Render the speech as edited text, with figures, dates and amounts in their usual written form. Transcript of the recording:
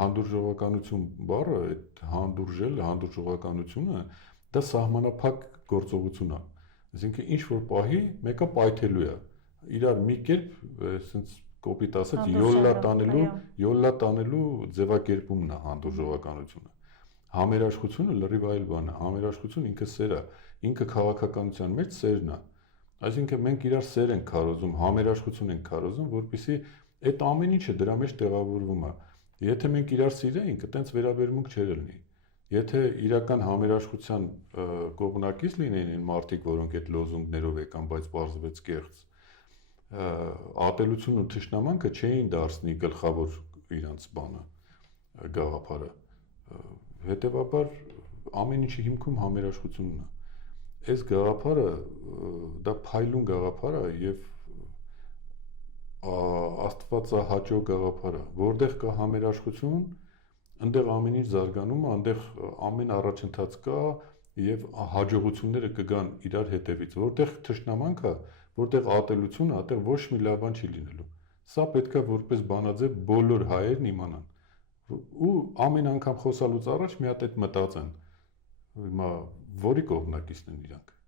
հանդուրժողականություն բառը, այդ հանդուրժողականությունը դա սահմանափակ գործողություն է։ Այսինքն ինչ որ պահի մեկը պայթելու է։ Իրար մի կերպ այսպես կոպիտ ասած յոլլա տանելու ձևակերպումն է հանդուրժողականությունը։ Համերաշխությունը լրիվ այլ բան է։ Համերաշխությունը ինքը սեր է, ինքը քաղաքականության մեջ սերն է։ Այսինքն մենք իրար սեր ենք քարոզում, համերաշխություն ենք քարոզում, որպեսզի այդ ամեն ինչը դրա մեջ տեղավորվում է։ Եթե մենք իրար սիրեինք, այտենց վերաբերմունք չէր լինի։ Եթե իրական համերաշխության կողմնակից լինեին այն մարդիկ, որոնք այդ լոզունգներով եկան, բայց պարզվեց կեղծ, ատելությունն ու թշնամանքը չէին դարձնի գլխավոր իրանց բանը, գաղափարը։ Հետևաբար ամեն ինչի հիմքում համերաշխությունն է։ Այս գաղափարը դա փայլուն գաղափար է եւ աստվածահաճո գաղափար է, որտեղ կա համերաշխություն, այնտեղ ամեն ինչ զարգանում է, այնտեղ ամեն առաջընթաց կա եւ հաջողությունները կգան իրար հետևից, որտեղ թշնամանք է, որտեղ ատելություն է, այդտեղ ոչ մի լավ բան չի լինելու։ Սա պետքա որպես բանաձև բոլոր հայերն իմանան։ Ու ամեն անգամ խոսալուց առաջ մի հատ այդ մտածեն։ Հիմա որի կողմնակիցն են իրանք։